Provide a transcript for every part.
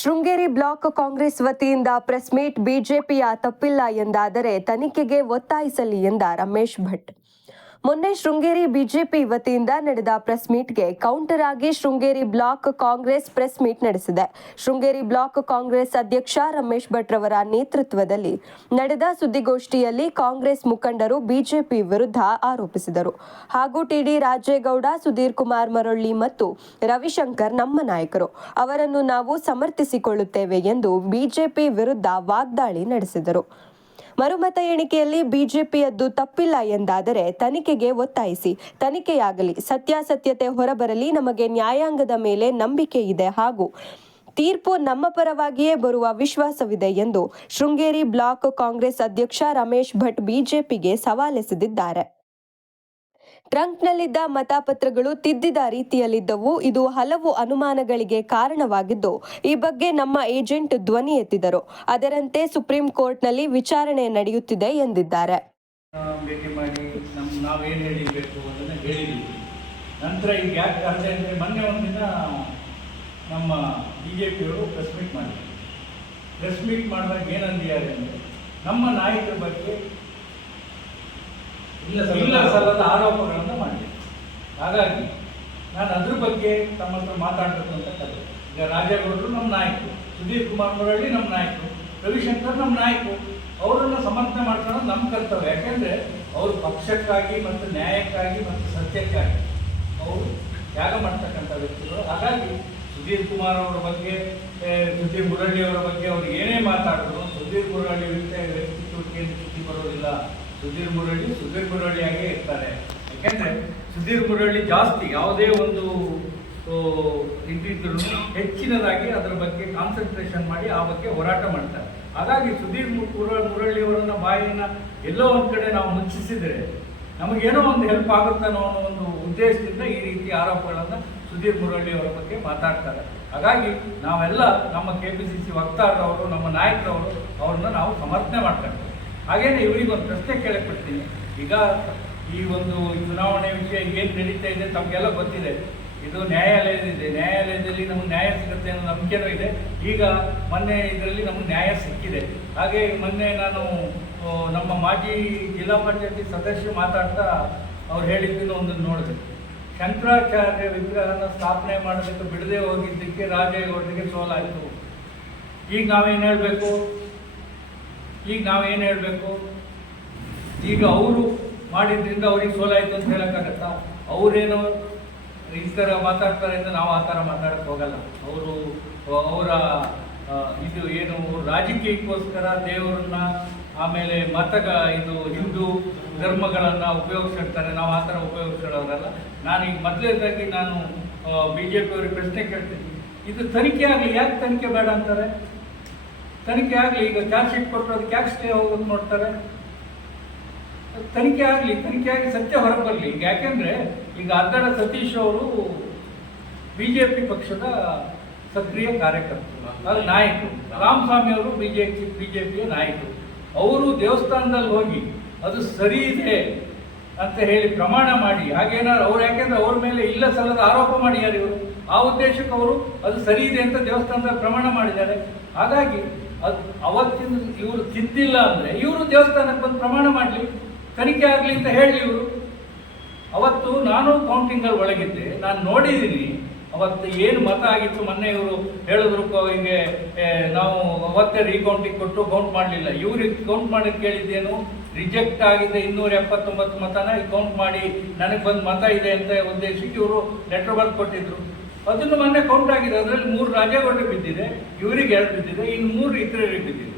Sringeri block Congress ವತಿಯಿಂದ press meet ಬಿಜೆಪಿಯ ತಪ್ಪಿಲ್ಲ ಎಂದಾದರೆ ತನಿಖೆಗೆ ಒತ್ತಾಯಿಸಲಿ ಎಂದ ರಮೇಶ್ ಭಟ್. ಮೊನ್ನೆ ಶೃಂಗೇರಿ ಬಿಜೆಪಿ ವತಿಯಿಂದ ನಡೆದ ಪ್ರೆಸ್ ಮೀಟ್ಗೆ ಕೌಂಟರ್ ಆಗಿ Sringeri block Congress press meet ನಡೆಸಿದೆ. ಶೃಂಗೇರಿ ಬ್ಲಾಕ್ ಕಾಂಗ್ರೆಸ್ ಅಧ್ಯಕ್ಷ ರಮೇಶ್ ಭಟ್ ರವರ ನೇತೃತ್ವದಲ್ಲಿ ನಡೆದ ಸುದ್ದಿಗೋಷ್ಠಿಯಲ್ಲಿ ಕಾಂಗ್ರೆಸ್ ಮುಖಂಡರು ಬಿಜೆಪಿ ವಿರುದ್ಧ ಆರೋಪಿಸಿದರು. ಹಾಗೂ ಟಿಡಿ ರಾಜೇಗೌಡ, ಸುಧೀರ್ ಕುಮಾರ್ ಮರಳ್ಳಿ ಮತ್ತು ರವಿಶಂಕರ್ ನಮ್ಮ ನಾಯಕರು, ಅವರನ್ನು ನಾವು ಸಮರ್ಥಿಸಿಕೊಳ್ಳುತ್ತೇವೆ ಎಂದು ಬಿಜೆಪಿ ವಿರುದ್ಧ ವಾಗ್ದಾಳಿ ನಡೆಸಿದರು. ಮರುಮತ ಎಣಿಕೆಯಲ್ಲಿ ಬಿಜೆಪಿಯದ್ದು ತಪ್ಪಿಲ್ಲ ಎಂದಾದರೆ ತನಿಖೆಗೆ ಒತ್ತಾಯಿಸಿ, ತನಿಖೆಯಾಗಲಿ, ಸತ್ಯಾಸತ್ಯತೆ ಹೊರಬರಲಿ. ನಮಗೆ ನ್ಯಾಯಾಂಗದ ಮೇಲೆ ನಂಬಿಕೆ ಇದೆ ಹಾಗೂ ತೀರ್ಪು ನಮ್ಮ ಪರವಾಗಿಯೇ ಬರುವ ವಿಶ್ವಾಸವಿದೆ ಎಂದು ಶೃಂಗೇರಿ ಬ್ಲಾಕ್ ಕಾಂಗ್ರೆಸ್ ಅಧ್ಯಕ್ಷ ರಮೇಶ್ ಭಟ್ ಬಿಜೆಪಿಗೆ ಸವಾಲೆಸೆದಿದ್ದಾರೆ. ಟ್ರಂಕ್ನಲ್ಲಿದ್ದ ಮತಪತ್ರಗಳು ತಿದ್ದಿದ ರೀತಿಯಲ್ಲಿದ್ದವು. ಇದು ಹಲವು ಅನುಮಾನಗಳಿಗೆ ಕಾರಣವಾಗಿದ್ದು, ಈ ಬಗ್ಗೆ ನಮ್ಮ ಏಜೆಂಟ್ ಧ್ವನಿ ಎತ್ತಿದರು. ಅದರಂತೆ ಸುಪ್ರೀಂ ಕೋರ್ಟ್ನಲ್ಲಿ ವಿಚಾರಣೆ ನಡೆಯುತ್ತಿದೆ ಎಂದಿದ್ದಾರೆ. ನಂತರ ಈಗ ಯಾಕೆ ಕರೆದೆ ಅಂದರೆ ಮೊನ್ನೆ ಒಂದಿನ ನಮ್ಮ ಬಿಜೆಪಿಯವರು ಪ್ರೆಸ್ ಮೀಟ್ ಮಾಡಿದಾಗ ಏನಂದಿದ್ದಾರೆ ಅಂದರೆ ನಮ್ಮ ನಾಯಕರ ಬಗ್ಗೆ ಇಲ್ಲ ಸಲ್ಲದ ಆರೋಪಗಳನ್ನು ಮಾಡಿದೆ. ಹಾಗಾಗಿ ನಾನು ಅದ್ರ ಬಗ್ಗೆ ತಮ್ಮ ಹತ್ರ ಮಾತಾಡಬೇಕು ಅಂತ ಕರೆದೆ. ಈಗ ರಾಜೇಗೌಡರು ನಮ್ಮ ನಾಯಕರು, ಸುಧೀರ್ ಕುಮಾರ್ ಮರಳ್ಳಿ ನಮ್ಮ ನಾಯಕರು, ರವಿಶಂಕರ್ ನಮ್ಮ ನಾಯಕರು, ಅವರನ್ನು ಸಮರ್ಥನೆ ಮಾಡ್ಕೊಳ್ಳೋದು ನಮ್ಮ ಕರ್ತವ್ಯ. ಯಾಕೆಂದರೆ ಅವರು ಪಕ್ಷಕ್ಕಾಗಿ ಮತ್ತು ನ್ಯಾಯಕ್ಕಾಗಿ ಮತ್ತು ಸತ್ಯಕ್ಕಾಗಿ ಅವರು ತ್ಯಾಗ ಮಾಡ್ತಕ್ಕಂಥ ವ್ಯಕ್ತಿಗಳು. ಹಾಗಾಗಿ ಸುಧೀರ್ ಕುಮಾರ್ ಅವರ ಬಗ್ಗೆ, ಸುಧೀರ್ ಮುರಳ್ಳಿ ಅವರ ಬಗ್ಗೆ ಅವ್ರು ಏನೇ ಮಾತಾಡಿದ್ರು ಸುಧೀರ್ ಮುರಳ್ಳಿ ವ್ಯಕ್ತಿತ್ವಕ್ಕೆ ಸುದ್ದಿ ಬರೋದಿಲ್ಲ. ಸುಧೀರ್ ಮುರಳ್ಳಿಯಾಗೇ ಇರ್ತಾರೆ. ಯಾಕೆಂದರೆ ಸುಧೀರ್ ಮುರಳ್ಳಿ ಜಾಸ್ತಿ ಯಾವುದೇ ಒಂದು ಇದ್ದಿದ್ರು ಹೆಚ್ಚಿನದಾಗಿ ಅದರ ಬಗ್ಗೆ ಕಾನ್ಸಂಟ್ರೇಷನ್ ಮಾಡಿ ಆ ಬಗ್ಗೆ ಹೋರಾಟ ಮಾಡ್ತಾರೆ. ಹಾಗಾಗಿ ಸುಧೀರ್ ಮುರಳ್ಳಿಯವರನ್ನ ಬಾಯಿನ ಎಲ್ಲೋ ಒಂದು ಕಡೆ ನಾವು ಮುಚ್ಚಿಸಿದರೆ ನಮಗೇನೋ ಒಂದು ಹೆಲ್ಪ್ ಆಗುತ್ತಾನೋ ಅನ್ನೋ ಒಂದು ಉದ್ದೇಶದಿಂದ ಈ ರೀತಿ ಆರೋಪಗಳನ್ನು ಸುಧೀರ್ ಮುರಳ್ಳಿ ಅವರ ಬಗ್ಗೆ ಮಾತಾಡ್ತಾರೆ. ಹಾಗಾಗಿ ನಾವೆಲ್ಲ ನಮ್ಮ KPCC ವಕ್ತಾರರವರು, ನಮ್ಮ ನಾಯಕರವರು ಅವ್ರನ್ನ ನಾವು ಸಮರ್ಥನೆ ಮಾಡ್ತಾರೆ. ಹಾಗೇನೆ ಇವರಿಗೊಂದು ಪ್ರಶ್ನೆ ಕೇಳಕ್ಬಿಡ್ತೀನಿ. ಈಗ ಈ ಒಂದು ಚುನಾವಣೆ ವಿಷಯ ಏನು ನಡೀತಾ ಇದೆ ತಮಗೆಲ್ಲ ಗೊತ್ತಿದೆ. ಇದು ನ್ಯಾಯಾಲಯದಿದೆ. ನ್ಯಾಯಾಲಯದಲ್ಲಿ ನಮಗೆ ನ್ಯಾಯ ಸಿಗುತ್ತೆ ಅನ್ನೋ ನಂಬಿಕೆನೂ ಇದೆ. ಈಗ ಮೊನ್ನೆ ಇದರಲ್ಲಿ ನಮಗೆ ನ್ಯಾಯ ಸಿಕ್ಕಿದೆ. ಹಾಗೆ ಮೊನ್ನೆ ನಾನು ನಮ್ಮ ಮಾಜಿ ಜಿಲ್ಲಾ ಪಂಚಾಯತಿ ಸದಸ್ಯರು ಮಾತಾಡ್ತಾ ಅವ್ರು ಹೇಳಿದ್ದನ್ನು ಒಂದನ್ನು ನೋಡಿದೆ. ಶಂಕರಾಚಾರ್ಯ ವಿಗ್ರಹನ ಸ್ಥಾಪನೆ ಮಾಡೋದಕ್ಕೆ ಬಿಡದೆ ಹೋಗಿದ್ದಕ್ಕೆ ರಾಜೇಗೌಡರಿಗೆ ಸೋಲಾಯಿತು. ಈಗ ನಾವೇನು ಹೇಳಬೇಕು? ಈಗ ಅವರು ಮಾಡಿದ್ರಿಂದ ಅವ್ರಿಗೆ ಸೋಲಾಯಿತು ಅಂತ ಹೇಳೋಕ್ಕಾಗತ್ತಾ? ಅವರೇನೋ ಈ ಥರ ಮಾತಾಡ್ತಾರೆ ಅಂತ ನಾವು ಆ ಥರ ಮಾತಾಡೋಕ್ಕೆ ಹೋಗಲ್ಲ. ಅವರ ಇದು ಏನು ರಾಜಕೀಯಕ್ಕೋಸ್ಕರ ದೇವರನ್ನ ಆಮೇಲೆ ಇದು ಹಿಂದೂ ಧರ್ಮಗಳನ್ನು ಉಪಯೋಗಿಸಿರ್ತಾರೆ. ನಾವು ಆ ಥರ ಉಪಯೋಗಿಸಿರೋರಲ್ಲ. ನಾನೀಗ ಮೊದಲನೇದಾಗಿ ನಾನು BJP ಅವ್ರಿಗೆ ಪ್ರಶ್ನೆ ಕೇಳ್ತೀನಿ. ಇದು ತನಿಖೆ ಆಗಲಿ. ಯಾಕೆ ತನಿಖೆ ಬೇಡ ಅಂತಾರೆ? ತನಿಖೆ ಆಗಲಿ. ಈಗ ಚಾರ್ಜ್ ಶೀಟ್ ಕೊಟ್ಟರು ಅದಕ್ಕೆ ಯಾಕೆ ಸ್ಟೇ ಹೋಗೋದು ನೋಡ್ತಾರೆ? ತನಿಖೆ ಆಗಲಿ. ತನಿಖೆಯಾಗಿ ಸತ್ಯ ಹೊರಗೆ ಬರಲಿ. ಈಗ ಯಾಕೆಂದರೆ ಈಗ ಅದ್ದಡ ಸತೀಶ್ ಅವರು BJP ಪಕ್ಷದ ಸಕ್ರಿಯ ಕಾರ್ಯಕರ್ತರು, ಅದು ನಾಯಕರು. ರಾಮಸ್ವಾಮಿ ಅವರು ಬಿಜೆಪಿಯ ನಾಯಕರು. ಅವರು ದೇವಸ್ಥಾನದಲ್ಲಿ ಹೋಗಿ ಅದು ಸರಿ ಇದೆ ಅಂತ ಹೇಳಿ ಪ್ರಮಾಣ ಮಾಡಿ ಹಾಗೇನಾದ್ರು ಅವ್ರು, ಯಾಕೆಂದ್ರೆ ಅವ್ರ ಮೇಲೆ ಇಲ್ಲ ಸಲ್ಲದ ಆರೋಪ ಮಾಡಿದ್ದಾರೆ ಇವರು. ಆ ಉದ್ದೇಶಕ್ಕೆ ಅವರು ಅದು ಸರಿ ಇದೆ ಅಂತ ದೇವಸ್ಥಾನದಲ್ಲಿ ಪ್ರಮಾಣ ಮಾಡಿದ್ದಾರೆ. ಹಾಗಾಗಿ ಅದು ಅವತ್ತಿನ ಇವರು ತಿದ್ದಿಲ್ಲ ಅಂದರೆ ಇವರು ದೇವಸ್ಥಾನಕ್ಕೆ ಬಂದು ಪ್ರಮಾಣ ಮಾಡಲಿ, ತನಿಖೆ ಆಗಲಿ ಅಂತ ಹೇಳಿ ಇವರು. ಅವತ್ತು ನಾನು ಕೌಂಟಿಂಗಲ್ಲಿ ಒಳಗಿದ್ದೆ, ನಾನು ನೋಡಿದ್ದೀನಿ ಅವತ್ತು ಏನು ಮತ ಆಗಿತ್ತು. ಮೊನ್ನೆ ಇವರು ಹೇಳಿದ್ರು ಹಿಂಗೆ ನಾವು ಅವತ್ತೇ ರೀಕೌಂಟಿಂಗ್ ಕೊಟ್ಟು ಕೌಂಟ್ ಮಾಡಲಿಲ್ಲ. ಇವ್ರಿಗೆ ಕೌಂಟ್ ಮಾಡೋಕ್ಕೆ ಕೇಳಿದ್ದೇನು, ರಿಜೆಕ್ಟ್ ಆಗಿದೆ 279 ಮತನ ಕೌಂಟ್ ಮಾಡಿ ನನಗೆ ಬಂದು ಮತ ಇದೆ ಅಂತ ಉದ್ದೇಶಕ್ಕೆ ಇವರು ಲೆಟರ್ ಬರ್ದು ಕೊಟ್ಟಿದ್ರು. ಅದನ್ನು ಮೊನ್ನೆ ಕೌಂಟ್ ಆಗಿದೆ. ಅದರಲ್ಲಿ 3 ರಾಜೇಗೌಡರಿಗೆ ಬಿದ್ದಿದೆ, ಇವರಿಗೆ 2 ಬಿದ್ದಿದೆ, ಇನ್ನು 3 ಇತರರಿಗೆ ಬಿದ್ದಿದೆ.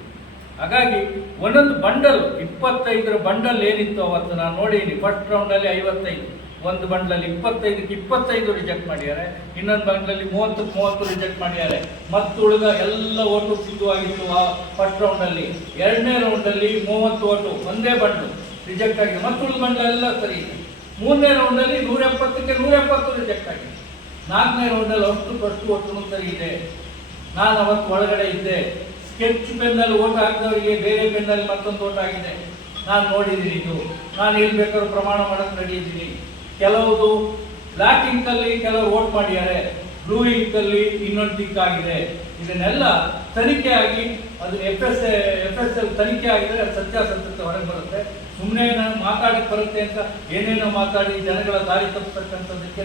ಹಾಗಾಗಿ ಒಂದೊಂದು ಬಂಡಲ್ 25 ಬಂಡಲ್ ಏನಿತ್ತು ಅವತ್ತು ನಾನು ನೋಡಿದ್ದೀನಿ. ಫಸ್ಟ್ ರೌಂಡಲ್ಲಿ 55, ಒಂದು ಬಂಡಲಲ್ಲಿ 25ಕ್ಕೆ 25 ರಿಜೆಕ್ಟ್ ಮಾಡಿದ್ದಾರೆ, ಇನ್ನೊಂದು ಬಂಡಲಲ್ಲಿ 30 ರಿಜೆಕ್ಟ್ ಮಾಡಿದ್ದಾರೆ. ಮತ್ತು ಉಳಿದ ಎಲ್ಲ ಓಟು ಸಿದ್ಧವಾಗಿತ್ತು ಆ ಫಸ್ಟ್ ರೌಂಡಲ್ಲಿ. 2ನೇ ರೌಂಡಲ್ಲಿ 30 ಓಟು ಒಂದೇ ಬಂಡು ರಿಜೆಕ್ಟ್ ಆಗಿದೆ, ಮತ್ತು ಉಳಿದ ಬಂಡಲೆಲ್ಲ ಸರಿ ಇದೆ. 3ನೇ ರೌಂಡಲ್ಲಿ 170ಕ್ಕೆ 170 ರಿಜೆಕ್ಟ್ ಆಗಿದೆ. 4ನೇ ರೌಂಡಲ್ಲಿ ಅಷ್ಟು ಒಟ್ಟು ಸರಿ ಇದೆ. ನಾನು ಅವತ್ತು ಒಳಗಡೆ ಇದ್ದೆ. ಸ್ಕೆಚ್ ಪೆನ್ನಲ್ಲಿ ಓಟ್ ಹಾಕಿದವರಿಗೆ ಬೇರೆ ಪೆನ್ನಲ್ಲಿ ಮತ್ತೊಂದು ಓಟ್ ಆಗಿದೆ. ನಾನು ನೋಡಿದ್ದೀನಿ. ಇದು ನಾನು ಎಲ್ಲಿ ಬೇಕಾದ್ರೂ ಪ್ರಮಾಣ ಮಾಡೋಕ್ಕೆ ರೆಡಿ ಇದ್ದೀನಿ. ಕೆಲವುದು ಬ್ಲ್ಯಾಕ್ ಇಂಕಲ್ಲಿ ಕೆಲವರು ವೋಟ್ ಮಾಡಿದ್ದಾರೆ. ಬ್ಲೂ ಇಂಕಲ್ಲಿ ಇನ್ನೊಂದು ಟಿಕ್ ಆಗಿದೆ, ಇದನ್ನೆಲ್ಲ ತನಿಖೆ ಆಗಿ ಅದು FSL ತನಿಖೆ ಆಗಿದ್ರೆ ಅದು ಸತ್ಯಾಸತ್ಯತೆ ಹೊರಗೆ ಬರುತ್ತೆ. ಸುಮ್ಮನೆ ನಾನು ಮಾತಾಡಕ್ಕೆ ಬರುತ್ತೆ ಅಂತ ಏನೇನೋ ಮಾತಾಡಿ ಜನಗಳ ದಾರಿ ತಪ್ಪಿಸ್ತಕ್ಕಂಥದ್ದಕ್ಕೆ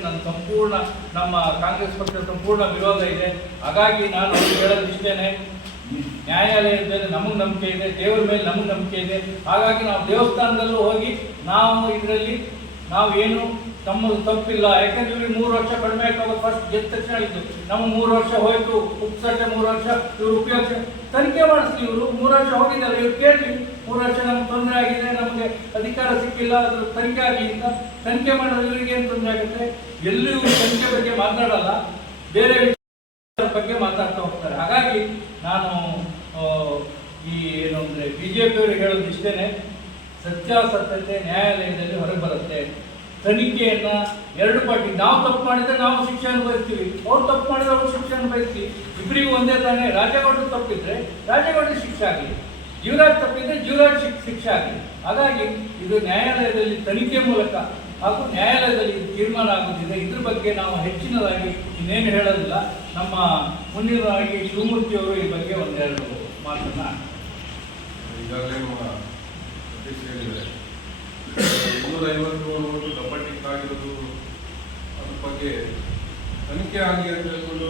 ನಮ್ಮ ಕಾಂಗ್ರೆಸ್ ಪಕ್ಷದ ಸಂಪೂರ್ಣ ವಿರೋಧ ಇದೆ. ಹಾಗಾಗಿ ನಾನು ಅವ್ರಿಗೆ ಹೇಳೋದು ಇಷ್ಟೇನೆ, ನ್ಯಾಯಾಲಯದ ಮೇಲೆ ನಮಗೆ ನಂಬಿಕೆ ಇದೆ, ದೇವರ ಮೇಲೆ ನಮಗೆ ನಂಬಿಕೆ ಇದೆ. ಹಾಗಾಗಿ ನಾವು ದೇವಸ್ಥಾನದಲ್ಲೂ ಹೋಗಿ ನಾವು ಏನು ನಮ್ಮದು ತಪ್ಪಿಲ್ಲ. ಯಾಕಂದ್ರೆ ಇವ್ರಿಗೆ 3 ವರ್ಷ ಕಡಿಮೆ ಆಯ್ತು, ಫಸ್ಟ್ ಗೆದ್ದ ತಕ್ಷಣ ಇತ್ತು ನಮ್ಮ 3 ವರ್ಷ ಹೋಯ್ತು, ಉಪ್ಸಟ್ಟೆ 3 ವರ್ಷ ಇವ್ರು ಉಪಯೋಗ ತನಿಖೆ ಮಾಡಿಸ್ಲಿ. ಇವರು 3 ವರ್ಷ ಹೋಗಿದ್ದಾರೆ, ಇವ್ರು ಕೇಳಿ 3 ವರ್ಷ ನಮ್ಗೆ ತೊಂದರೆ ಆಗಿದೆ, ನಮಗೆ ಅಧಿಕಾರ ಸಿಕ್ಕಿಲ್ಲ, ಅದ್ರ ತನಿಖೆ ಆಗಲಿ ಅಂತ. ತನಿಖೆ ಮಾಡೋದು ಇವರಿಗೆ ಏನು ತೊಂದರೆ ಆಗುತ್ತೆ? ಎಲ್ಲೂ ತನಿಖೆ ಬಗ್ಗೆ ಮಾತಾಡಲ್ಲ, ಬೇರೆ ಬಗ್ಗೆ ಮಾತಾಡ್ತಾ ಹೋಗ್ತಾರೆ. ಹಾಗಾಗಿ ನಾನು ಏನು ಅಂದರೆ BJP ಅವರಿಗೆ ಹೇಳೋದು ಇಷ್ಟೇನೆ, ಸತ್ಯಾಸತ್ಯತೆ ನ್ಯಾಯಾಲಯದಲ್ಲಿ ಹೊರಗೆ ಬರುತ್ತೆ. ತನಿಖೆಯನ್ನ 2 ಪಾರ್ಟಿ, ನಾವು ತಪ್ಪು ಮಾಡಿದ್ರೆ ನಾವು ಶಿಕ್ಷೆ ಅನುಭವಿಸ್ತೀವಿ, ಅವ್ರು ತಪ್ಪು ಮಾಡಿದ್ರೆ ಅವ್ರು ಶಿಕ್ಷೆ ಅನುಭವಿಸ್ತೀವಿ. ಇಬ್ಬರಿಗೂ ಒಂದೇ ತಾನೇ. ರಾಜೇಗೌಡರು ತಪ್ಪಿದ್ರೆ ರಾಜೇಗೌಡರು ಶಿಕ್ಷೆ ಆಗಲಿ, ಜೀವರಾಜ್ ತಪ್ಪಿದ್ರೆ ಜೀವರಾಜ್ ಶಿಕ್ಷೆ ಆಗಲಿ. ಹಾಗಾಗಿ ಇದು ನ್ಯಾಯಾಲಯದಲ್ಲಿ ತನಿಖೆ ಮೂಲಕ ಹಾಗೂ ನ್ಯಾಯಾಲಯದಲ್ಲಿ ತೀರ್ಮಾನ ಆಗುತ್ತಿದೆ. ಇದ್ರ ಬಗ್ಗೆ ನಾವು ಹೆಚ್ಚಿನದಾಗಿ ಇನ್ನೇನು ಹೇಳೋದಿಲ್ಲ. ನಮ್ಮ ಮುಂದಿನದಾಗಿ ಶಿವಮೂರ್ತಿ ಅವರು ಈ ಬಗ್ಗೆ ಒಂದೆರಡು ಮಾತನ್ನ ಈಗಾಗಲೇ ಹೇಳಿದ್ದಾರೆ. 250 ಓಟು ಕಬಡ್ಡಿಕ್ಕಾಗಿರೋದು ಅದ್ರ ಬಗ್ಗೆ ತನಿಖೆ ಆಗಿ ಅಂತ ಹೇಳ್ಕೊಂಡು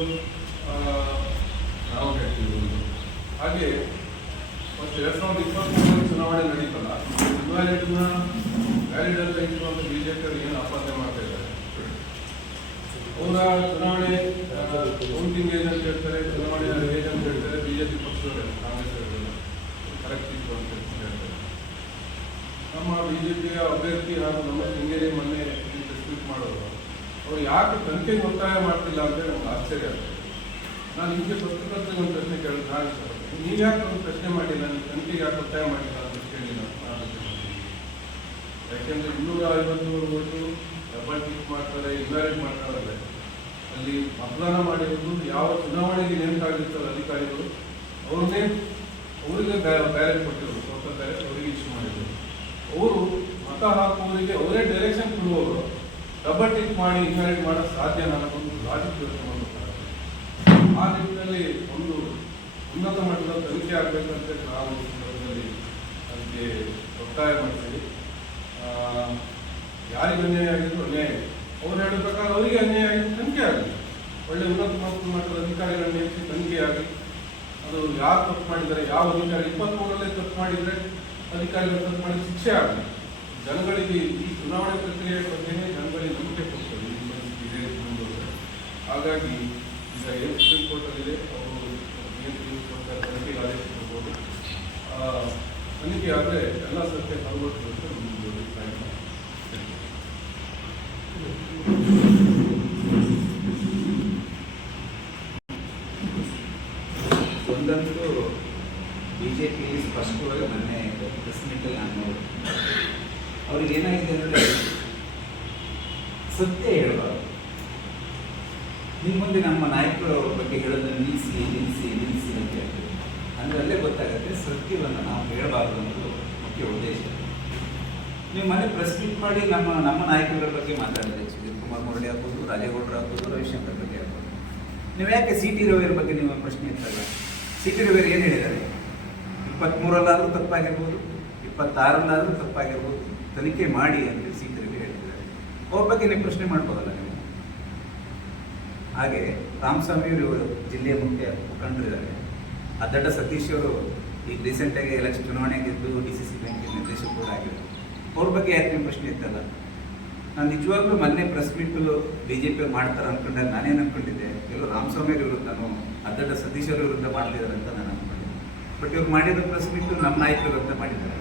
ನಾವು ಹೇಳ್ತಿದ್ದೀವಿ. ಹಾಗೆ ಮತ್ತು 2023 ಚುನಾವಣೆ ನಡೀತಲ್ಲ, ಇನ್ವ್ಯಾಲಿಡ್ನ ವ್ಯಾಲಿಡ್ ಅಂತ ಇರುವಂಥ BJP ಅವರು ಏನು ಆಪಾದನೆ ಮಾಡ್ತಾ ಇದ್ದಾರೆ. ಅವರ ಚುನಾವಣೆ ಕೌಂಟಿಂಗ್ ಏಜ್ ಅಂತ ಹೇಳ್ತಾರೆ, ಚುನಾವಣೆ ಏಜ್ ಅಂತ ಹೇಳ್ತಾರೆ. BJP ಪಕ್ಷದವರು ಕಾಂಗ್ರೆಸ್ ಕರೆಕ್ಟ್ ಇತ್ತು ಅಂತ ಹೇಳ್ತಾರೆ. ನಮ್ಮ BJPಯ ಅಭ್ಯರ್ಥಿ ಹಾಗೂ ನಮ್ಮ ಶೃಂಗೇರಿ ಮೊನ್ನೆ ಪ್ರೆಸ್ ಮಾಡೋರು, ಅವರು ಯಾಕೆ ತನಿಖೆಗೆ ಒತ್ತಾಯ ಮಾಡ್ತಿಲ್ಲ ಅಂತ ನಮ್ಗೆ ಆಶ್ಚರ್ಯ ಆಗ್ತದೆ. ನಾನು ನಿಮಗೆ ಪತ್ರಕರ್ತರಿಗೆ ಒಂದು ಪ್ರಶ್ನೆ ಕೇಳಿದ್ರೆ ನೀವು ಯಾಕೆ ಒಂದು ಪ್ರಶ್ನೆ ಮಾಡಿಲ್ಲ, ನೀವು ತನಿಖೆಗೆ ಯಾಕೆ ಒತ್ತಾಯ ಮಾಡಿಲ್ಲ ಅಂತ ಕೇಳಿಲ್ಲ. ಯಾಕೆಂದರೆ 253 ಓಟು ಡಬಲ್ ಟಿಕ್ ಮಾಡ್ತಾರೆ, ಇನ್ವ್ಯಾಲಿಡ್ ಮಾಡ್ತಾರಲ್ಲ. ಅಲ್ಲಿ ಮತದಾನ ಮಾಡಿರೋದು ಯಾವ ಚುನಾವಣೆಗೆ ನೇಮಕ ಆಗಿರ್ತಾರೆ ಅಧಿಕಾರಿಗಳು, ಅವರಿಗೆ ಬ್ಯಾಲೆಟ್ ಕೊಟ್ಟಿರೋದು, ಸ್ವಲ್ಪ ಬ್ಯಾಲೆಟ್ ಅವರಿಗೆ ಇಶ್ಯೂ ಮಾಡಿದ್ರು. ಅವರು ಮತ ಹಾಕುವವರಿಗೆ ಅವರೇ ಡೈರೆಕ್ಷನ್ ಕೊಡುವವರು ಡಬಲ್ ಟಿಕ್ ಮಾಡಿ ಇನ್ವ್ಯಾಲಿಡ್ ಮಾಡೋಕ್ಕೆ ಸಾಧ್ಯ ಅನ್ನೋದೊಂದು ಲಾಜಿಕ್ ಯೋಚನೆ ಮಾಡ್ತಾರೆ. ಆ ನಿಟ್ಟಿನಲ್ಲಿ ಒಂದು ಉನ್ನತ ಮಟ್ಟದ ತನಿಖೆ ಆಗಬೇಕಂತ ನಾವು ಸಂದರ್ಭದಲ್ಲಿ ಅದಕ್ಕೆ ಒತ್ತಾಯ ಮಾಡ್ತೀವಿ. ಯಾರಿಗೆ ಅನ್ಯಾಯ ಆಗಿದ್ರು ಅನ್ಯಾಯ, ಅವ್ರು ಹೇಳೋ ಪ್ರಕಾರ ಅವರಿಗೆ ಅನ್ಯಾಯ ಆಗಿದ್ದು ತನಿಖೆ ಆಗಲಿ. ಒಳ್ಳೆ ಉನ್ನತ ಮಟ್ಟದ ಅಧಿಕಾರಿಗಳನ್ನ ನೇಮಿಸಿ ತನಿಖೆ ಆಗಲಿ. ಅದು ಯಾರು ತಪ್ಪು ಮಾಡಿದ್ದಾರೆ, ಯಾವ ಅಧಿಕಾರಿ 23ರಲ್ಲೇ ತಪ್ಪು ಮಾಡಿದರೆ ಅಧಿಕಾರಿಗಳು ತಪ್ಪು ಮಾಡಿ ಶಿಕ್ಷೆ ಆಗಲಿ. ಜನಗಳಿಗೆ ಈ ಚುನಾವಣೆ ಪ್ರಕ್ರಿಯೆ ಬಗ್ಗೆನೇ ಜನಗಳಿಗೆ ನಂಬಿಕೆ ಕೊಡ್ತಾರೆ ಇದೆ ಮುಂದುವರೆದ. ಹಾಗಾಗಿ ಈಗ ಏನು ಸುಪ್ರೀಂ ಕೋರ್ಟಲ್ಲಿದೆ, ಅವರು ಏನು ತೀರ್ಪು ತನಿಖೆಗೆ ಆದೇಶ ಕೊಡ್ಬೋದು. ತನಿಖೆ ಆದರೆ ಎಲ್ಲ ಸತ್ಯ ಹೊರಬರ್ತದೆ ಮುಂದುವರೆದ ಪ್ರಯತ್ನ. ಒಂದಂತೂ BJP ಸ್ಪಷ್ಟವಾಗಿ ಮೊನ್ನೆ ಪ್ರೆಸ್ ಮೀಟಲ್ಲಿ ನಾನು ನೋಡಿ, ಅವ್ರಿಗೆ ಏನಾಗಿದೆ ಅಂದರೆ ಸತ್ಯ ಹೇಳಬಾರ್ದು. ನಿಮ್ಮ ಮುಂದೆ ನಮ್ಮ ನಾಯಕರು ಅವ್ರ ಬಗ್ಗೆ ಹೇಳೋದನ್ನು ನಿಲ್ಲಿಸಿ ಅಂತ ಹೇಳ್ತೀವಿ. ಅಂದರೆ ಅಲ್ಲೇ ಗೊತ್ತಾಗುತ್ತೆ ಸತ್ಯವನ್ನು ನಾವು ಹೇಳಬಾರ್ದು ಅನ್ನೋದು ಮುಖ್ಯ ಉದ್ದೇಶ. ನೀವು ಮನೆ ಪ್ರೆಸ್ ಮೀಟ್ ಮಾಡಿ ನಮ್ಮ ನಾಯಕರುಗಳ ಬಗ್ಗೆ ಮಾತಾಡಿದ್ರೆ, ಸುಧೀರ್ ಕುಮಾರ್ ಮುರಳಿ ಆಗ್ಬೋದು, ರಾಜೇಗೌಡರು ಆಗ್ಬೋದು, ರವಿಶಂಕರ್ ಬಗ್ಗೆ ಆಗ್ಬೋದು. ನೀವು ಯಾಕೆ CT ರವಿಯರ ಬಗ್ಗೆ ನೀವು ಪ್ರಶ್ನೆ ಇರ್ತಲ್ಲ? CT ರವಿಯರು ಏನು ಹೇಳಿದ್ದಾರೆ? 23ರಲ್ಲಾದರೂ ತಪ್ಪಾಗಿರ್ಬೋದು, 26ರಲ್ಲಾದರೂ ತಪ್ಪಾಗಿರ್ಬೋದು, ತನಿಖೆ ಮಾಡಿ ಅಂತ CT ರವಿ ಹೇಳಿದ್ದಾರೆ. ಅವ್ರ ಬಗ್ಗೆ ನೀವು ಪ್ರಶ್ನೆ ಮಾಡ್ಬೋದಲ್ಲ ನೀವು. ಹಾಗೆ ರಾಮಸ್ವಾಮಿಯವರು ಜಿಲ್ಲೆಯ ಮುಖ್ಯ ಮುಖಂಡರಿದ್ದಾರೆ. ಅದ್ದಡ್ಡ ಸತೀಶ್ ಅವರು ಈಗ ರೀಸೆಂಟಾಗಿ ಎಲೆಕ್ಷನ್ ಚುನಾವಣೆ ಗೆದ್ದು DCC ಬ್ಯಾಂಕಿನ ನಿರ್ದೇಶಕ ಕೂಡ ಆಗಿದ್ದಾರೆ. ಅವ್ರ ಬಗ್ಗೆ ಯಾಕೆ ನಿಮ್ಮ ಪ್ರಶ್ನೆ ಇತ್ತಲ್ಲ? ನಾನು ನಿಜವಾಗ್ಲೂ ಮೊನ್ನೆ ಪ್ರೆಸ್ ಮೀಟು BJP ಅವ್ರು ಮಾಡ್ತಾರೆ ಅಂದ್ಕೊಂಡಾಗ ನಾನೇನು ಅಂದ್ಕೊಂಡಿದ್ದೆ, ಎಲ್ಲೋ ರಾಮಸ್ವಾಮಿಯವ್ರ ವಿರುದ್ಧನೂ ಅದ್ದಡ್ಡ ಸತೀಶ್ ಅವ್ರ ವಿರುದ್ಧ ಮಾಡ್ತಿದ್ದಾರೆ ಅಂತ ನಾನು ಅಂದ್ಕೊಂಡಿದ್ದೆ. ಬಟ್ ಇವ್ರು ಮಾಡಿರೋ ಪ್ರೆಸ್ ಮೀಟು ನಮ್ಮ ನಾಯಕರ ವಿರುದ್ಧ ಮಾಡಿದ್ದಾರೆ.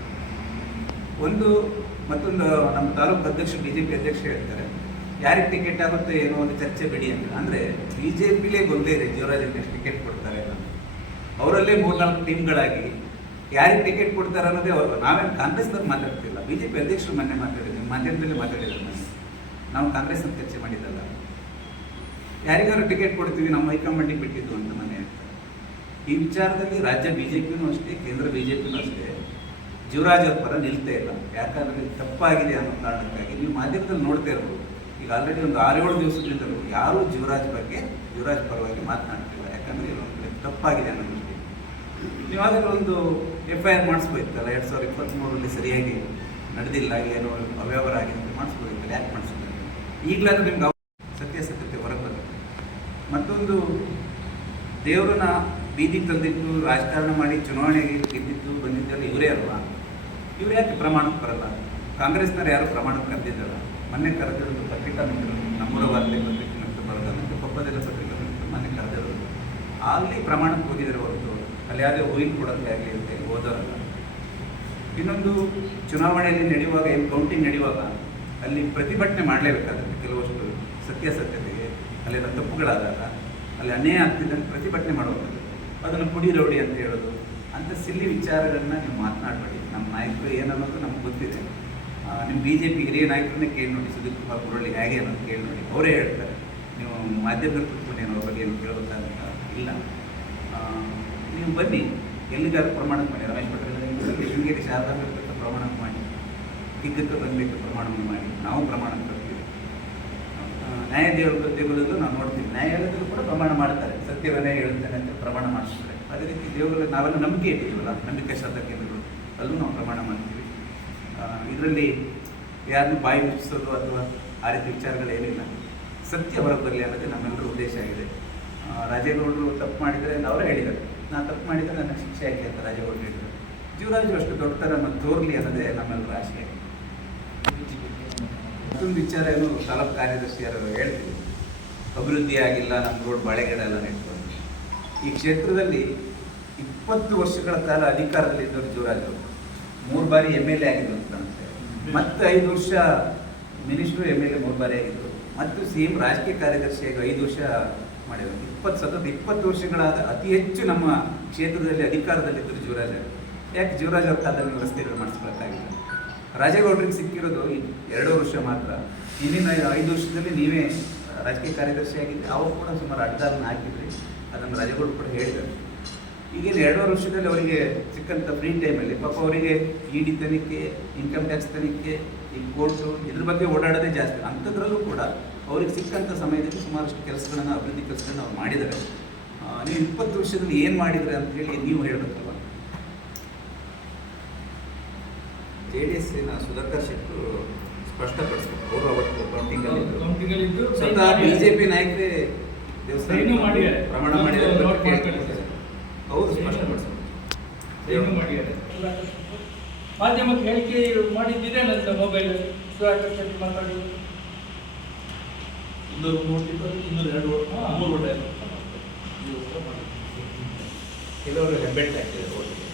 ಮತ್ತೊಂದು ನಮ್ಮ ತಾಲೂಕು ಅಧ್ಯಕ್ಷ BJP ಅಧ್ಯಕ್ಷ ಹೇಳ್ತಾರೆ, ಯಾರಿಗೆ ಟಿಕೆಟ್ ಆಗುತ್ತೆ ಏನೋ ಒಂದು ಚರ್ಚೆ ಬಿಡಿ ಅಂತ. ಅಂದರೆ BJPಲೇ ಗೊಂದೇ ಇದೆ ಜೀವರಾಜ್ ನೆಕ್ಸ್ಟ್ ಟಿಕೆಟ್ ಕೊಡ್ತಾರೆ ಅಂತ. ಅವರಲ್ಲೇ 3-4 ಟೀಮ್ಗಳಾಗಿ ಯಾರಿಗೆ ಟಿಕೆಟ್ ಕೊಡ್ತಾರೆ ಅನ್ನೋದೇ ಅವರು. ನಾವೇನು ಕಾಂಗ್ರೆಸ್ನವ್ರು ಮಾತಾಡ್ತಿಲ್ಲ, BJP ಅಧ್ಯಕ್ಷರು ಮೊನ್ನೆ ಮಾತಾಡಿದ್ರು, ಮಾಧ್ಯಮದಲ್ಲಿ ಮಾತಾಡಿದ್ರು. ಮೊನ್ನೆ ನಾವು ಕಾಂಗ್ರೆಸ್ ಅಂತ ಚರ್ಚೆ ಮಾಡಿದ್ದಲ್ಲ. ಯಾರಿಗಾರು ಟಿಕೆಟ್ ಕೊಡ್ತೀವಿ, ನಮ್ಮ ಹೈಕಮಾಂಡಿಗೆ ಬಿಟ್ಟಿದ್ದು ಅಂತ ಮನೆ ಅಂತ. ಈ ವಿಚಾರದಲ್ಲಿ ರಾಜ್ಯ BJPನೂ ಅಷ್ಟೇ, ಕೇಂದ್ರ BJPನೂ ಅಷ್ಟೇ ಜೀವರಾಜ್ ಅವ್ರ ಪರ ನಿಲ್ತೇ ಇಲ್ಲ. ಯಾಕಂದರೆ ತಪ್ಪಾಗಿದೆ ಅನ್ನೋ ಕಾರಣಕ್ಕಾಗಿ ನೀವು ಮಾಧ್ಯಮದಲ್ಲಿ ನೋಡ್ತಾ ಇರ್ಬೋದು. ಈಗ ಆಲ್ರೆಡಿ ಒಂದು 6-7 ದಿವಸಗಳಿಂದಲೂ ಯಾರೂ ಯುವರಾಜ್ ಪರವಾಗಿ ಮಾತನಾಡ್ತಿಲ್ಲ. ಯಾಕಂದರೆ ಇದೊಂದು ತಪ್ಪಾಗಿದೆ ಅನ್ನೋ ದೃಷ್ಟಿ. ನೀವಾಗಲೂ ಒಂದು FIR ಮಾಡಿಸ್ಬೋದಿತ್ತಲ್ಲ, 2023 ಸರಿಯಾಗಿ ನಡೆದಿಲ್ಲ, ಏನೋ ಅವ್ಯವಹಾರ ಆಗಿದೆ ಅಂತ ಮಾಡಿಸ್ಬೋದಿತ್ತಲ್ಲ, ಯಾಕೆ ಮಾಡಿಸಿಲ್ಲ? ಈಗಲಾದ್ರೂ ನಿಮ್ಗೆ ಸತ್ಯಾಸತ್ಯತೆ ಹೊರಗೆ ಬರುತ್ತೆ. ಮತ್ತೊಂದು, ದೇವರನ್ನ ಬೀದಿಗೆ ತಂದಿಟ್ಟು ರಾಜಕಾರಣ ಮಾಡಿ ಚುನಾವಣೆಗೆ ಗೆದ್ದಿದ್ದು ಬಂದಿದ್ದೆಲ್ಲ ಇವರೇ ಅಲ್ವಾ? ಇವ್ರು ಯಾಕೆ ಪ್ರಮಾಣಕ್ಕೆ ಬರಲ್ಲ? ಕಾಂಗ್ರೆಸ್ನವ್ರು ಯಾರು ಪ್ರಮಾಣಕ್ಕೆ ಕರೆದಿದ್ದಲ್ಲ. ಮೊನ್ನೆ ಕರೆದಿರೋದು ಪತ್ರಿಕಾ ಮಿತ್ರರು, ನಮ್ಮೂರ ವಾರ್ತೆ ಪತ್ರಿಕೆ ಮಿತ್ರರು ಬರೋದಂತೆ, ಕೊಪ್ಪದೆಲ್ಲ ಪತ್ರಿಕಾ ಮಿತ್ರರು ಮೊನ್ನೆ ಕರೆದಿರೋದು. ಅಲ್ಲಿ ಪ್ರಮಾಣಕ್ಕೆ ಹೋಗಿದ್ದಾರೆ ಹೊರತು ಅಲ್ಲಿ ಯಾವುದೇ ಓಯಿಲ್ ಕೊಡೋಕ್ಕೆ ಆಗಲಿ ಅಂತ ಹೋದವರಲ್ಲ. ಇನ್ನೊಂದು, ಚುನಾವಣೆಯಲ್ಲಿ ನಡೆಯುವಾಗ, ಕೌಂಟಿಂಗ್ ನಡೆಯುವಾಗ ಅಲ್ಲಿ ಪ್ರತಿಭಟನೆ ಮಾಡಲೇಬೇಕಾಗುತ್ತೆ. ಕೆಲವಷ್ಟು ಸತ್ಯಾಸತ್ಯತೆಗೆ ಅಲ್ಲೆಲ್ಲ ತಪ್ಪುಗಳಾದಾಗ, ಅಲ್ಲಿ ಅನ್ಯಾಯ ಆಗ್ತಿದ್ದ ಪ್ರತಿಭಟನೆ ಮಾಡಬೇಕು. ಅದನ್ನು ಪುಡಿ ರೌಡಿ ಅಂತ ಹೇಳೋದು, ಅಂಥ ಸಿಲ್ಲಿ ವಿಚಾರಗಳನ್ನ ನೀವು ಮಾತನಾಡಬೇಡಿ. ನಮ್ಮ ನಾಯಕರು ಏನನ್ನೋದು ನಮ್ಗೆ ಗೊತ್ತಿದೆ. ನಿಮ್ಮ BJP ಹಿರಿಯ ನಾಯಕರನ್ನೇ ಕೇಳಿ ನೋಡಿ, ಸುದೀಪ್ ಕುಮಾರ್ ಗುರಳ್ಳಿ ಹೇಗೆ ಅನ್ನೋದು ಕೇಳಿ ನೋಡಿ, ಅವರೇ ಹೇಳ್ತಾರೆ. ನೀವು ಮಾಧ್ಯಮದಲ್ಲಿ ಕೂತ್ಕೊಂಡು ಏನೋ ಬಗ್ಗೆ ಏನು ಕೇಳೋದಾಗ ಇಲ್ಲ. ನೀವು ಬನ್ನಿ, ಎಲ್ಲಿಗಾದ್ರೂ ಪ್ರಮಾಣಕ್ಕೆ ಮಾಡಿ. ರಮೇಶ್ ಪಟೇಲ್ ಶೃಂಗೇರಿ ಶಾರದಾಂಬ ಪ್ರಮಾಣಕ್ಕೆ ಮಾಡಿ, ಹಿಗ್ಗಕ್ಕೆ ಬಂದಬೇಕು ಪ್ರಮಾಣವನ್ನು ಮಾಡಿ. ನಾವು ಪ್ರಮಾಣಕ್ಕೆ ಬರ್ತೀವಿ. ದೇಗುಲದಲ್ಲೂ ನಾವು ನೋಡ್ತೀವಿ, ನ್ಯಾಯಾಲಯದಲ್ಲೂ ಕೂಡ ಪ್ರಮಾಣ ಮಾಡ್ತಾರೆ. ಸತ್ಯವನ್ನೇ ಹೇಳ್ತಾನೆ ಅಂತ ಪ್ರಮಾಣ ಮಾಡಿಸ್ತಾರೆ. ಅದೇ ರೀತಿ ದೇಗುಲ ನಾವೆಲ್ಲ ನಂಬಿಕೆ ಇಟ್ಟಿದ್ದೀವಲ್ಲ, ನಂಬಿಕೆ ಶ್ರದ್ಧಾ ಕೇಂದ್ರಗಳು, ಅಲ್ಲೂ ನಾವು ಪ್ರಮಾಣ ಮಾಡ್ತೀವಿ. ಇದರಲ್ಲಿ ಯಾರನ್ನು ಬಾಯಿ ಮುಚ್ಚಿಸೋದು ಅಥವಾ ಆ ರೀತಿ ವಿಚಾರಗಳೇನಿಲ್ಲ. ಸತ್ಯ ಹೊರಗೆ ಬರಲಿ ಅನ್ನೋದೇ ನಮ್ಮೆಲ್ಲರ ಉದ್ದೇಶ ಆಗಿದೆ. ರಾಜೇಗೌಡರು ತಪ್ಪು ಮಾಡಿದರೆ ಅವರೇ ಹೇಳಿದ್ದಾರೆ, ನಾನು ತಪ್ಪು ಮಾಡಿದರೆ ನನ್ನ ಶಿಕ್ಷೆ ಹಾಕಿ ಅಂತ ರಾಜೇಗೌಡರು ಹೇಳಿದ್ದಾರೆ. ಜೀವರಾಜು ಅಷ್ಟು ದೊಡ್ಡತನ ತೋರಲಿ ಅನ್ನೋದೇ ನಮ್ಮೆಲ್ಲರ ಆಶೆ. ಮತ್ತೊಂದು ವಿಚಾರ ಏನು, ತಾಲೂಕು ಕಾರ್ಯದರ್ಶಿಯರು ಹೇಳ್ತೀವಿ, ಅಭಿವೃದ್ಧಿ ಆಗಿಲ್ಲ, ನಮ್ಮ ರೋಡ್ ಬಾಳೆಗಿಡ ಎಲ್ಲ ನೆಟ್ಕೊಂಡು. ಈ ಕ್ಷೇತ್ರದಲ್ಲಿ 20 ವರ್ಷಗಳ ಕಾಲ ಅಧಿಕಾರದಲ್ಲಿದ್ದವರು ಜೀವರಾಜು 3 ಬಾರಿ MLA ಆಗಿದ್ರು ಅಂತ ಕಾಣುತ್ತೆ. ಮತ್ತು 5 ವರ್ಷ ಮಿನಿಸ್ಟ್ರು MLA 3 ಬಾರಿ ಆಗಿದ್ದರು. ಮತ್ತು CM ರಾಜಕೀಯ ಕಾರ್ಯದರ್ಶಿಯಾಗಿ 5 ವರ್ಷ ಮಾಡಿದರು. ಸತತ 20 ವರ್ಷಗಳಾದ ಅತಿ ಹೆಚ್ಚು ನಮ್ಮ ಕ್ಷೇತ್ರದಲ್ಲಿ ಅಧಿಕಾರದಲ್ಲಿದ್ದರು ಜೀವರಾಜ್. ಯಾಕೆ ಜೀವರಾಜ್ ಅವ್ರ ಕಾಲದಲ್ಲಿ ರಸ್ತೆಗಳು ಮಾಡಿಸ್ಕೊಳಕ್ಕಾಗಿಲ್ಲ? ರಾಜೇಗೌಡರಿಗೆ ಸಿಕ್ಕಿರೋದು 2 ವರ್ಷ ಮಾತ್ರ. ಇನ್ನಿನ 5 ವರ್ಷದಲ್ಲಿ ನೀವೇ ರಾಜಕೀಯ ಕಾರ್ಯದರ್ಶಿ ಆಗಿದ್ದೆ. ಅವಾಗ ಕೂಡ ಸುಮಾರು ಅಡ್ಡಾಲನ್ನು ಹಾಕಿದ್ರಿ, ಅದನ್ನು ರಾಜೇಗೌಡರು ಕೂಡ ಹೇಳಿದ್ದಾರೆ. ಈಗೇನು 2.5 ವರ್ಷದಲ್ಲಿ ಅವರಿಗೆ ಸಿಕ್ಕಂಥ ಫ್ರೀ ಟೈಮಲ್ಲಿ ಪಾಪ ಅವರಿಗೆ ED ತನಿಖೆ, ಇನ್ಕಮ್ ಟ್ಯಾಕ್ಸ್ ತನಿಖೆ, ಈ ಕೋರ್ಟು, ಇದ್ರ ಬಗ್ಗೆ ಓಡಾಡೋದೇ ಜಾಸ್ತಿ. ಅಂಥದ್ರಲ್ಲೂ ಕೂಡ ಅವ್ರಿಗೆ ಸಿಕ್ಕಂಥ ಸಮಯದಲ್ಲಿ ಸುಮಾರಷ್ಟು ಕೆಲಸಗಳನ್ನು, ಅಭಿವೃದ್ಧಿ ಕೆಲಸಗಳನ್ನ ಅವ್ರು ಮಾಡಿದ್ದಾರೆ. ನೀವು 20 ವರ್ಷದಲ್ಲಿ ಏನು ಮಾಡಿದರೆ ಅಂತೇಳಿ ನೀವು ಹೇಳಬೇಕಲ್ವ? JDSನ ಸುಧಾಕರ್ ಶೆಟ್ಟರು ಸ್ಪಷ್ಟಪಡಿಸ್ಬೇಕು. ಅವರು ಅವತ್ತು ಕೌಂಟಿಂಗಲ್ಲಿದ್ದು ಸ್ವತಃ BJP ನಾಯಕರೇ ದೇವಸ್ಥಾನ ಪ್ರಮಾಣ ಮಾಡಿದ್ದಾರೆ. ಹೌದು, ಸ್ಪಷ್ಟಪಡಿಸ್ಬೇಕು. ಮಾಧ್ಯಮಕ್ಕೆ ಹೇಳಿಕೆ ಮಾಡಿದ್ದಿದೆ ನನ್ನ ಮೊಬೈಲ್ ಮಾತಾಡಿ ಕೆಲವರು ಹೆಬ್ಬೆಟ್ ಹಾಕಿದ್ದಾರೆ ಓಟಿಗೆ.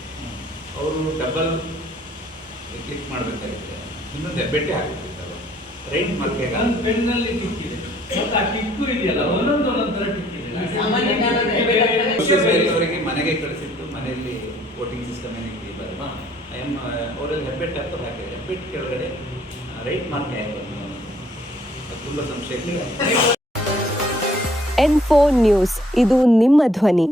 ಅವರು ಡಬಲ್ ಕ್ಲಿಕ್ ಮಾಡಬೇಕಾಗಿದೆ, ಇನ್ನೊಂದು ಹೆಬ್ಬೆಟ್ಟೆ ಹಾಕಬೇಕಿತ್ತಲ್ಲ. ರೈಟ್ ಮಾರ್ಕೆ ಪೆನ್ನಲ್ಲಿ ಟಿಕ್ಕಿದೆ, ಆ ಟಿಕ್ಕು ಇದೆಯಲ್ಲ, ಒಂದೊಂದೊಂದೊಂದರ ಟಿಕ್ಕಿದೆ. ಅವರಿಗೆ ಮನೆಗೆ ಕಳಿಸಿತ್ತು, ಮನೆಯಲ್ಲಿ ವೋಟಿಂಗ್ ಸಿಸ್ಟಮ್ ಏನಿತ್ತು ಅವರಲ್ಲಿ ಹೆಬ್ಬೆಟ್ ಹಾಕಿದೆ. ಹೆಬ್ಬೆಟ್ ಕೆಳಗಡೆ ರೈಟ್ ಮಾರ್ಕ್ ಆಯಿತು. ತುಂಬ ಸಂಶಯ. N4 ನ್ಯೂಸ್, ಇದು ನಿಮ್ಮ ಧ್ವನಿ.